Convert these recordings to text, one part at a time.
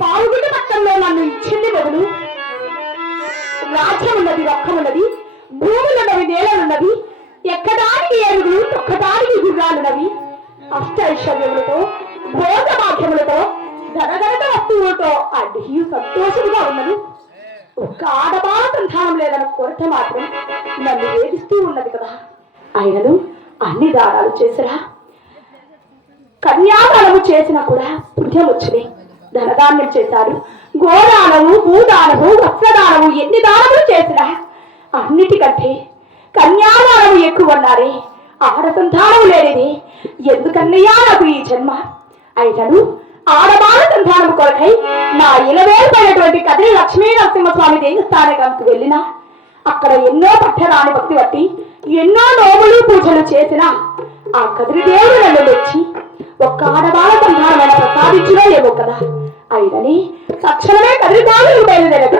పావుగుడి పట్టంలో నన్ను ఇచ్చింది మొదలు రాజ్యం ఉన్నది, రొక్కం ఉన్నది, భూములున్నవి, నేలలున్నవి, ఎక్కడానికి ఏనుగులు, తొక్కడానికి గుర్రాలున్నవి, అష్టైశ్వర్యములతో, భోగ మాధ్యములతో, ధనగణక వస్తువులతో అడ్డీ సంతోషముగా ఉన్నది. ఒక్క ఆడబాల సంతానం లేదన్న కొరత మాత్రం నన్ను వేధిస్తూ ఉన్నది కదా. ఆయనను అన్ని దానాలు చేసిరా, కన్యాదానము చేసినా కూడా పుణ్యం వచ్చినాయి. ధనదానం చేశారు, గోదానము, భూదానము, వస్త్రదానము, ఎన్ని దానములు చేసినా అన్నిటికంటే కన్యాదానము ఎక్కువ అన్నారే. ఆడ సంతానం లేనిది ఎందుకన్నయ్యా నాకు ఈ జన్మ? అయినను ఆడబాల సంతానం కొరకై నా ఇలవేలుపైనటువంటి కదిరి లక్ష్మీ నరసింహస్వామి దేవస్థానానికి వెళ్ళినా అక్కడ ఎన్నో పట్టరాని భక్తి బట్టి ఎన్నో నోములు పూజలు చేసిన ఆ కదిరి దేవుడు నన్ను మెచ్చి ఒక్క ఆడబాల సంతానమైన ప్రసాదించినా లేవో కదా. అయినని తక్షణమే కదిరి బాలు బయలుదేరక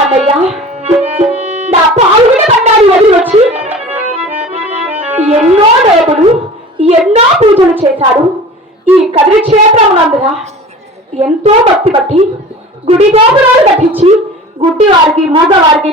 అన్నయ్య నా పాల్గొనే బండారి వదిలి వచ్చి ఎన్నో దేవుడు ఎన్నో పూజలు చేశాడు. ఈ కదిరి క్షేత్రమునందున ఎంతో భక్తి బట్టి గుడి గోపురాలు కట్టించి గుడ్డి వారికి మూగ వారికి